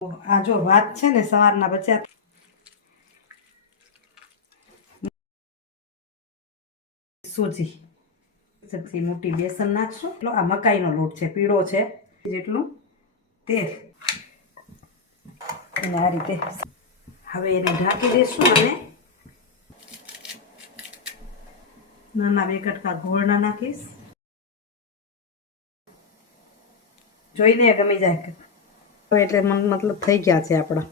આ જો વાત છે ને સવારના બચ્યા સૂજી. સબ્જી મોટી બેસન નાખશું. એટલો આ મકાઈનો લોટ છે, પીળો છે, જેટલું તેલ. અને આ રીતે હવે એને ઢાંકી દઈશું અને નાના બે કટકા ઘોળના નાખીશ. જોઈને ગમી જાય. તો એટલે મન મતલબ થઈ ગયા છે આપણા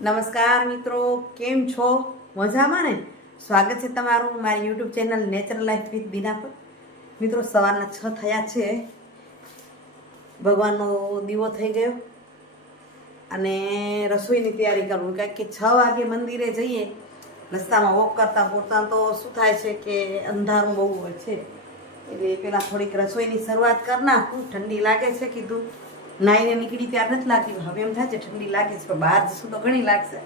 નમસ્કાર મિત્રો, કેમ છો? મજામાં ને? સ્વાગત છે તમારું મારી YouTube channel natural life with Bina પર. મિત્રો, સવારના છ થયા છે. ભગવાનનો દીવો થઈ ગયો. અને રસોઈની તૈયારી કરવું કારણ કે છ વાગે મંદિરે જઈએ, રસ્તામાં વોક કરતા પૂરતા તો શું થાય છે કે અંધારું બહુ હોય છે. એટલે પેલા થોડીક રસોઈની શરૂઆત કરી નાખું. ઠંડી લાગે છે, કીધું. નાઈને નીકળી ત્યાર નથી લાગતી. હવે એમ થાય છે ઠંડી લાગે છે, પણ બહાર જશું તો ઘણી લાગશે.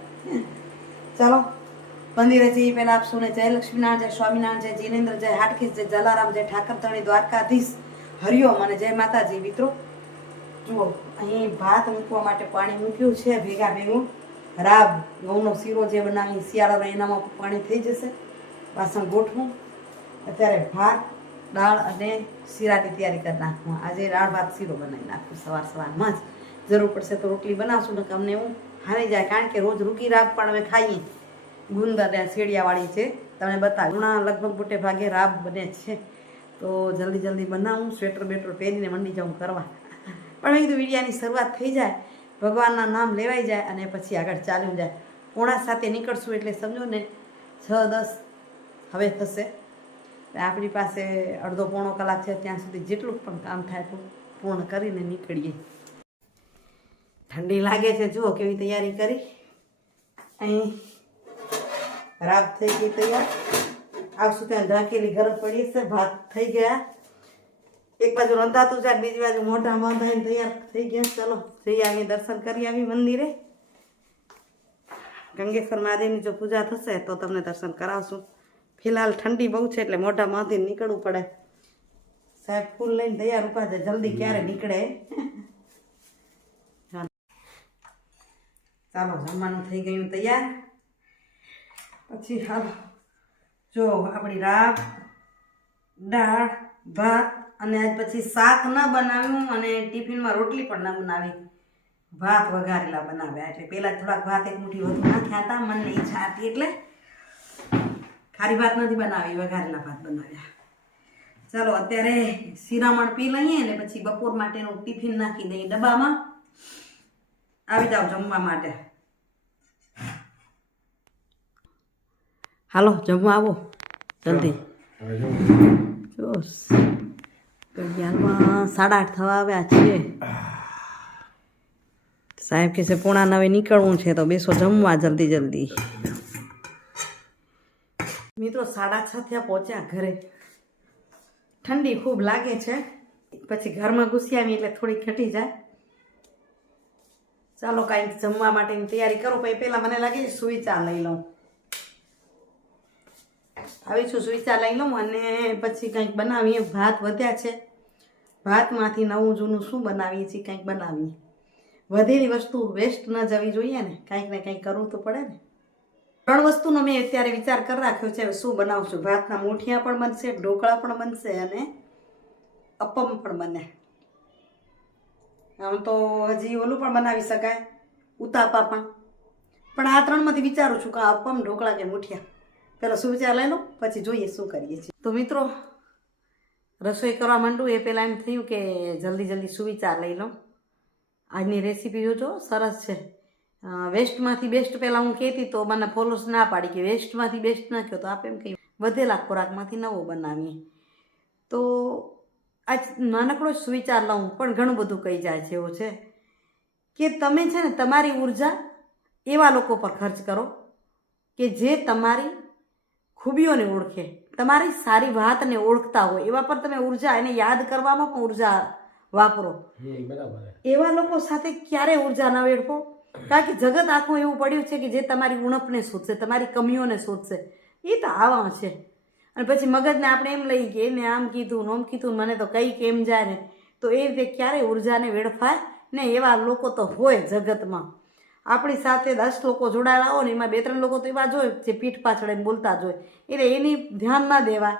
ચાલો, મંદિરે જઈએ પહેલાં આપશું ને જય લક્ષ્મીનારાયણ, જય સ્વામિનારાયણ, જય જીનેન્દ્ર, જય હાટકેશ, જય જલારામ, જય ઠાકર તણી દ્વારકાધીશ. હરિઓમ અને જય માતાજી મિત્રો. જુઓ, અહીં ભાત મૂકવા માટે પાણી મૂક્યું છે, ભેગા ભેગું. રાબ, ઘઉંનો શીરો જે બનાવી શિયાળામાં એનામાં પાણી થઈ જશે. વાસણ ગોઠવું. અત્યારે ભાત, દાળ અને શીરાની તૈયારી કરી નાખવું આજે દાળ, ભાત, શીરો બનાવી નાખું સવાર સવારમાં જ. જરૂર પડશે તો રોટલી બનાવશું ને અમને એવું હારી જાય, કારણ કે રોજ રૂકી રાબ પણ અમે ખાઈએ. ગુંદર શેડિયાવાળી છે, તમને બતાવું હમણાં લગભગ મોટે ભાગે રાબ બને છે. તો જલ્દી જલ્દી બનાવું, સ્વેટર બેટર પહેરીને મંડી જાઉં કરવા પણ મેં કીધું વિડિયાની શરૂઆત થઈ જાય, ભગવાનના નામ લેવાઈ જાય અને પછી આગળ ચાલ્યું જાય. પોણા સાથે નીકળશું એટલે સમજો ને છ, દસ હવે થશે. આપણી પાસે અડધો પોણો કલાક છે, ત્યાં સુધી જેટલું પણ કામ થાય પૂર્ણ કરીને નીકળીએ. ઠંડી લાગે છે, જુઓ કેવી તૈયારી કરી. અહીં રાત થઈ ગઈ તૈયાર. આવશું ત્યાં ઢાંકેલી ગરમ પડી છે, ભાત થઈ ગયા. એક બાજુ રંધાતું છે બીજી બાજુ મોઢા બાંધાઈને તૈયાર થઈ ગયા. ચલો જઈ આવીએ દર્શન કરી આવી મંદિરે. ગંગેશ્વર મહાદેવની જો પૂજા થશે તો તમને દર્શન કરાવશું. ફિલહાલ ઠંડી બહુ છે એટલે મોઢા બાંધીને નીકળવું પડે. સાહેબ, ફૂલ લઈને તૈયાર ઊભા છે. જલ્દી ક્યારે નીકળે? ચાલો, જમવાનું થઈ ગયું તૈયાર. પછી હાલો, જો આપણી રાબ દાળ, ભાત અને આજ પછી શાક ન બનાવ્યું અને ટિફિનમાં રોટલી પણ ન બનાવી. ભાત વઘારેલા બનાવ્યા એટલે પહેલાં થોડાક ભાત એક મુઠ્ઠી વધુ નાખ્યા હતા. મને ઈચ્છા હતી એટલે ખારી ભાત નથી બનાવી વઘારેલા ભાત બનાવ્યા. ચાલો અત્યારે શિરામણ પી લઈએ ને પછી બપોર માટેનું ટિફિન નાખી દઈએ ડબ્બામાં. આવી જાઓ જમવા માટે. હાલો જમવા આવો. જલ્દી. ઘડિયાળમાં સાડા આઠ થવા આવ્યા છીએ. સાહેબ કે છે, પોણા નવે નીકળવું છે તો બેસો જમવા જલ્દી જલ્દી. મિત્રો, સાડા છ થયા પહોંચ્યા ઘરે. ઠંડી ખૂબ લાગે છે. પછી ઘરમાં ઘૂસી આવી એટલે થોડી ઘટી જાય. ચાલો કાંઈક જમવા માટેની તૈયારી કરો, પછી પહેલાં મને લાગે છે સુવિચા લઈ લઉં. આવી છું સુવિચા લઈ લઉં અને પછી કંઈક બનાવીએ. ભાત વધ્યા છે. ભાતમાંથી નવું જૂનું શું બનાવીએ છીએ, કંઈક બનાવીએ. વધેલી વસ્તુ વેસ્ટ ન જવી જોઈએ ને, કાંઈક ને કંઈક કરવું તો પડે ને. ત્રણ વસ્તુનો મેં અત્યારે વિચાર કરી રાખ્યો છે શું બનાવશું? ભાતના મૂઠિયા પણ બનશે, ઢોકળા પણ બનશે અને અપમ પણ બને. આમ તો હજી ઓલું પણ બનાવી શકાય, ઉતાપા પણ. પણ આ ત્રણમાંથી વિચારું છું કે અપમ, ઢોકળા કે મૂઠિયા. પહેલાં શું વિચાર લઈ લો, પછી જોઈએ શું કરીએ છીએ. તો મિત્રો રસોઈ કરવા માંડું એ પહેલાં એમ થયું કે જલ્દી જલ્દી સુવિચાર લઈ લઉં. આજની રેસીપી જોજો સરસ છે. વેસ્ટમાંથી બેસ્ટ પહેલાં હું કહેતી તો મને ફોલોસ ના પાડી કે વેસ્ટમાંથી બેસ્ટ ના કહો તો આપ એમ કહ્યું, વધેલા ખોરાકમાંથી નવો બનાવીએ. તો આજ નાનકડો જ સુવિચાર લઉં પણ ઘણું બધું કહી જાય છે એવું છે કે તમે છે ને તમારી ઊર્જા એવા લોકો પર ખર્ચ કરો કે જે તમારી ખૂબીઓને ઓળખે. તમારી સારી વાતને ઓળખતા હોય એવા પર તમે ઊર્જા એને યાદ કરવામાં પણ ઊર્જા વાપરો. એવા લોકો સાથે ક્યારે ઊર્જા ન વેડફો? કારણ કે જગત આખું એવું પડ્યું છે કે જે તમારી ઉણપને શોધશે તમારી કમીઓને શોધશે. એ તો આવા છે. અને પછી મગજને આપણે એમ લઈ કે એને આમ કીધું નોમ કીધું મને તો કઈ કેમ જાય ને? તો એ રીતે ક્યારેય ઉર્જાને વેડફાય ને એવા લોકો તો હોય જગતમાં. આપણી સાથે દસ લોકો જોડાયેલા હોય ને એમાં બે ત્રણ લોકો તો એવા જ હોય જે પીઠ પાછળ એમ બોલતા જ હોય. એટલે એની ધ્યાન ના દેવા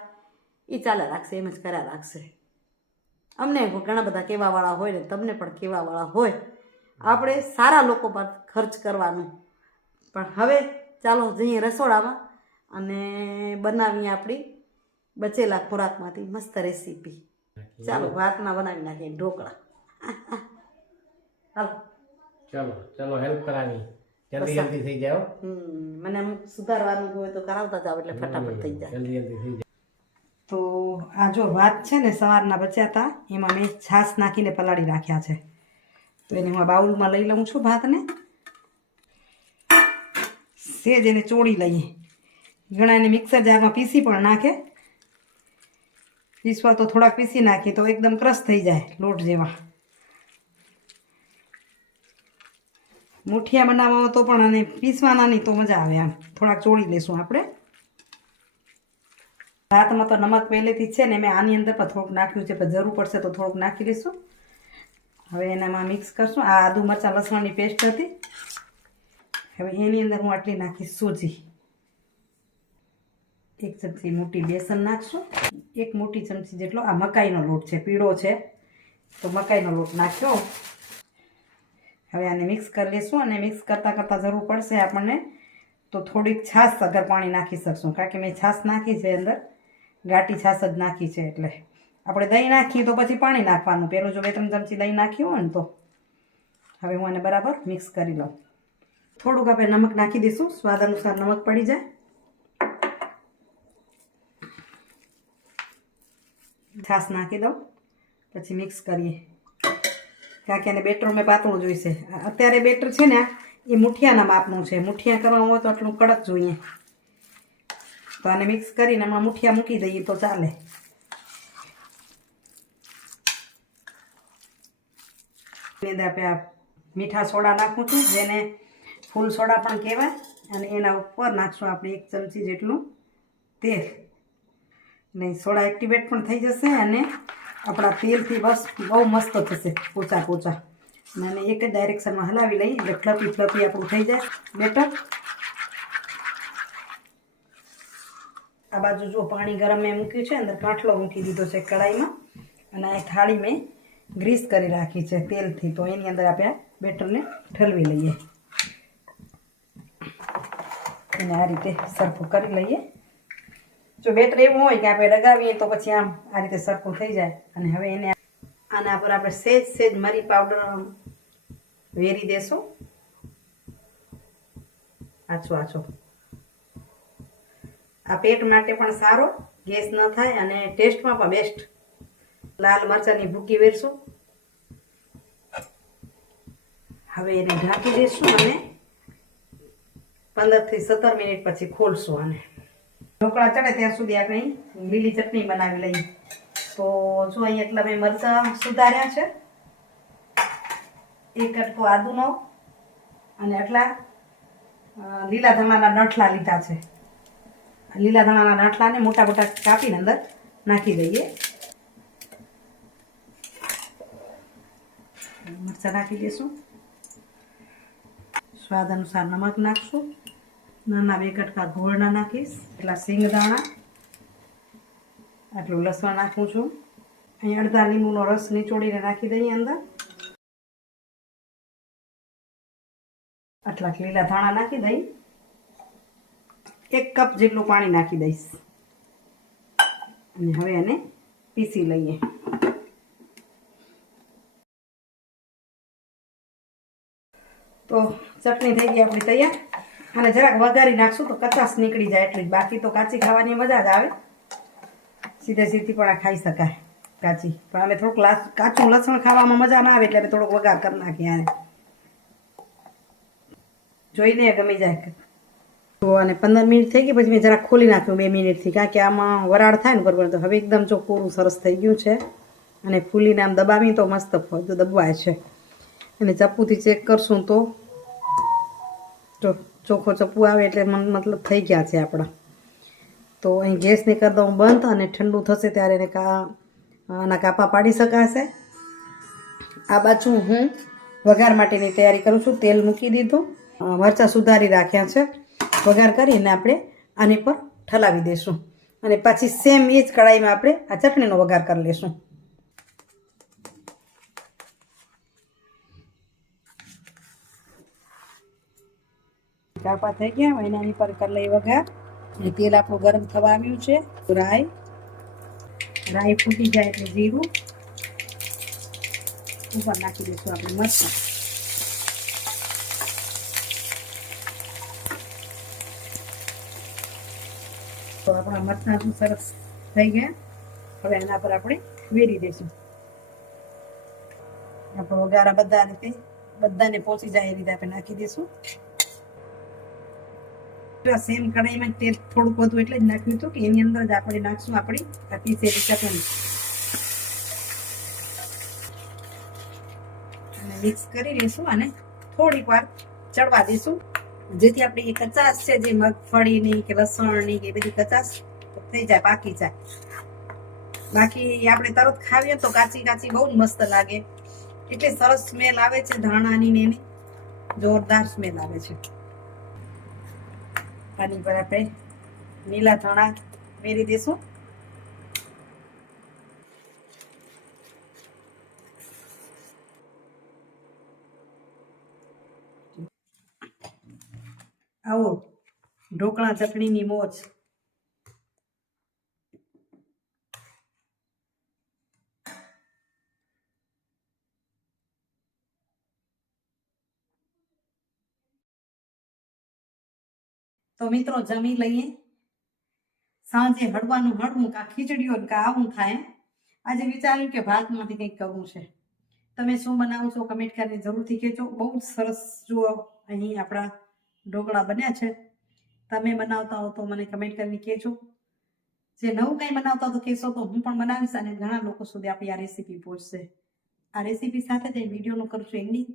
એ ચાલ્યા રાખશે એમ જ કર્યા રાખશે. અમને ઘણા બધા કહેવાવાળા હોય ને તમને પણ કહેવાવાળા હોય. આપણે સારા લોકો પર ખર્ચ કરવાનું. પણ હવે ચાલો જઈએ રસોડામાં અને બનાવીએ આપણી બચેલા ખોરાકમાંથી મસ્ત રેસીપી. ચાલો ભાતના બનાવી નાખીએ ઢોકળા. હાલો. ચલો ચલો હેલ્પ કરાવી. જલ્દી જલ્દી થઈ જાઓ મને અમુક સુધારવાનું હોય તો કરાવતા જાવ એટલે ફટાફટ થઈ જાય. જલ્દી જલ્દી થઈ જાય. તો આ જો ભાત છે ને સવારના બચ્યા હતા એમાં મેં છાશ નાખીને પલાળી રાખ્યા છે. તો એને હું બાઉલમાં લઈ લઉં છું ભાતને. સેજ એને ચોળી લઈએ. ઘણા એને મિક્સર જારમાં પીસી પણ નાખે. પીસવા તો થોડાક પીસી નાખીએ તો એકદમ ક્રશ થઈ જાય લોટ જેવા. મુઠિયા બનાવવામાં તો પણ અને પીસવાના નહીં તો મજા આવે આમ. થોડાક ચોળી લેશું આપણે. ભાતમાં તો નમક પહેલેથી છે ને મેં આની અંદર પણ થોડુંક નાખ્યું છે, પણ જરૂર પડશે તો થોડુંક નાખી લઈશું. હવે એનામાં મિક્સ કરશું. આ આદુ મરચાં લસણની પેસ્ટ હતી. હવે એની અંદર હું આટલી નાખીશ સૂજી. એક ચમચી મોટી બેસન નાખશું. એક મોટી ચમચી જેટલો આ મકાઈનો લોટ છે, પીળો છે. તો મકાઈનો લોટ નાખ્યો. હવે આને મિક્સ કરી લઈશું અને મિક્સ કરતાં કરતાં જરૂર પડશે આપણને તો થોડીક છાશ અગર પાણી નાખી શકશું. કારણ કે મેં છાશ નાખી છે અંદર. ગાટી છાશ જ નાખી છે એટલે. આપણે દહીં નાખીએ તો પછી પાણી નાખવાનું. પહેલું જો બે ત્રણ ચમચી દહીં નાખ્યું હોય ને તો. હવે હું આને બરાબર મિક્સ કરી લઉં. થોડુંક આપણે નમક નાખી દઈશું. સ્વાદ અનુસાર નમક પડી જાય. છાશ નાખી દઉં. પછી મિક્સ કરીએ. કારણ કે બેટર મેં પાતળું જોઈશે. અત્યારે બેટર છે ને, એ મુઠિયાના માપનું છે. મુઠિયા કરવા હોય તો આટલું કડક જોઈએ. તો આને મિક્સ કરીને એમાં મુઠિયા મૂકી દઈએ તો ચાલે. અંદર આપણે મીઠા સોડા નાખું છું, જેને ફૂલ સોડા પણ કહેવાય, અને એના ઉપર નાખશું આપણે એક ચમચી જેટલું તેલ. ને સોડા એક્ટિવેટ પણ થઈ જશે અને આપણા તેલથી બસ બહુ મસ્ત થશે, પોચા પોચા. અને એક જ ડાયરેક્શનમાં હલાવી લઈએ એટલે ફ્લપી ફ્લપી આપણું થઈ જાય. બેટર? આ બાજુ જો પાણી ગરમ મેં મૂક્યું છે, અંદર કાંઠલો મૂકી દીધો છે કડાઈમાં. અને આ થાળી મેં ગ્રીસ કરી રાખી છે તેલથી. તો એની અંદર આપણે બેટરને ઠલવી લઈએ. અને આ રીતે સરખું કરી લઈએ. જો બેટર એવું હોય કે આપણે લગાવીએ તો પછી આમ આ રીતે સરખું થઈ જાય. અને હવે એને આના પર આપણે સેજ સેજ મરી પાવડર વેરી દેશું. આછો આછો. આ પેટ માટે પણ સારો, ગેસ ન થાય અને ટેસ્ટમાં પણ બેસ્ટ લાલ મરચાંની ભૂકી વેરશું. હવે એને ઢાંકી દઈશું અને પંદરથી સત્તર મિનિટ પછી ખોલશું આને. ઢોકળા ચડે ત્યાં સુધી આપણે લીલી ચટણી બનાવી લઈએ. તો જો અહીં એટલા મેં મરચાં સુધાર્યા છે. એક કટકો આદુનો અને આટલા લીલા ધાણાના નઠલા લીધા છે. લીલા ધાણાના નઠલાને મોટા મોટા કાપીને અંદર નાખી દઈએ. મરચાં નાખી દઈશું. સ્વાદ અનુસાર નમક નાખશું. નાના બે કટકા ગોળના નાખીશ, એટલા સિંગદાણા આટલું લસણ નાખું છું. અહીં અડધા લીંબુનો રસ નીચોડીને નાખી દઈએ અંદર. આટલા લીલા ધાણા નાખી દઈ. એક કપ જેટલું પાણી નાખી દઈશ. અને હવે એને પીસી લઈએ. તો ચટણી થઈ ગઈ આપણી તૈયાર. અને જરાક વઘારી નાખશું તો કચાશ નીકળી જાય એટલી બાકી તો કાચી ખાવાની મજા જ આવે. સીધે સીધી પણ આ ખાઈ શકાય કાચી. પણ અમે થોડુંક કાચું લસણ ખાવામાં મજા ના આવે એટલે અમે થોડોક વઘાર કરી નાખીએ આને. જોઈને ગમી જાય. તો અને પંદર મિનિટ થઈ ગઈ, પછી મેં જરાક ખોલી નાખ્યું બે મિનિટથી, કારણ કે આમાં વરાળ થાય ને બરોબર, તો હવે એકદમ જો પૂરું સરસ થઈ ગયું છે. અને ફૂલીને આમ દબાવી તો મસ્ત દબાય છે. અને ચપ્પુથી ચેક કરશું તો. જો. ચોખ્ખો ચપ્પુ આવે એટલે મન મતલબ થઈ ગયા છે આપણા. તો અહીં ગેસને કરી દઉં બંધ અને ઠંડુ થશે ત્યારે એને કા, આના કાપા પાડી શકાશે. આ બાજુ હું વઘાર માટેની તૈયારી કરું છું. તેલ મૂકી દીધું. મરચાં સુધારી રાખ્યા છે. વઘાર કરીને આપણે આની પર ઠલાવી દઈશું અને પછી સેમ એ જ કઢાઈમાં આપણે આ ચટણીનો વઘાર કરી લઈશું કાપા થઈ ગયા હવે એના પર કરી લઈ વઘાર. અને તેલ આપણું ગરમ થવા આવ્યું છે રાઈ. રાઈ ફૂટી જાય એટલે જીરું. ઉપર નાખી દઈશું આપણે મરચાં તો આપણા મરચાં સરસ થઈ ગયા. હવે એના પર આપણે વેરી દઈશું. આપણો વઘારા બધા રીતે, બધાને પહોંચી જાય એ રીતે આપણે નાખી દઈશું. સેમ કઢાઈમાં તેલ થોડુંક વધુ એટલે જ નાખ્યું હતું કે એની અંદર જ આપણે નાખશું આપણી આ પીસેલી ચટણી. મિક્સ કરી લઈશું અને થોડીક વાર ચડવા દઈશું જેથી આપણી કચાશ છે, જે મગફળીની કે લસણની કે બધી કચાશ થઈ જાય, પાકી જાય. બાકી આપણે તરત ખાવીએ તો કાચી કાચી બહુ જ મસ્ત લાગે. એટલી સરસ સ્મેલ આવે છે ધાણાની ને એની. જોરદાર સ્મેલ આવે છે. આની પર આપણે લીલા ધાણા મેરી દઈશું આવો ઢોકળા ચટણીની મોજ. તો મિત્રો જમી લઈએ. સાંજે હળવાનું હળવું કાં ખીચડીઓ કા આવું થાય આજે વિચાર્યું કે ભાતમાંથી કંઈક કરવું છે. તમે શું બનાવો છો કમેન્ટ કરીને જરૂરથી કહેજો. બહુ જ સરસ જુઓ અહીં આપણા ઢોકળા બન્યા છે. તમે બનાવતા હો તો મને કમેન્ટ કરીને કહેજો. જે નવું કંઈ બનાવતા તો કહેશો તો હું પણ બનાવીશ અને ઘણા લોકો સુધી આપણી આ રેસીપી પહોંચશે. આ રેસીપી સાથે જ વિડીયોનું કરું છું એન્ડિંગ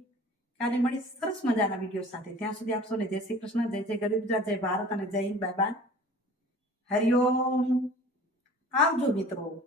કાલે મળી સરસ મજાના વીડિયો સાથે. ત્યાં સુધી આપ સૌને જય શ્રી કૃષ્ણ, જય જય ગરીબ ગુજરાત, જય ભારત અને જય હિન્દ. Bye bye. હરિઓમ આવજો મિત્રો.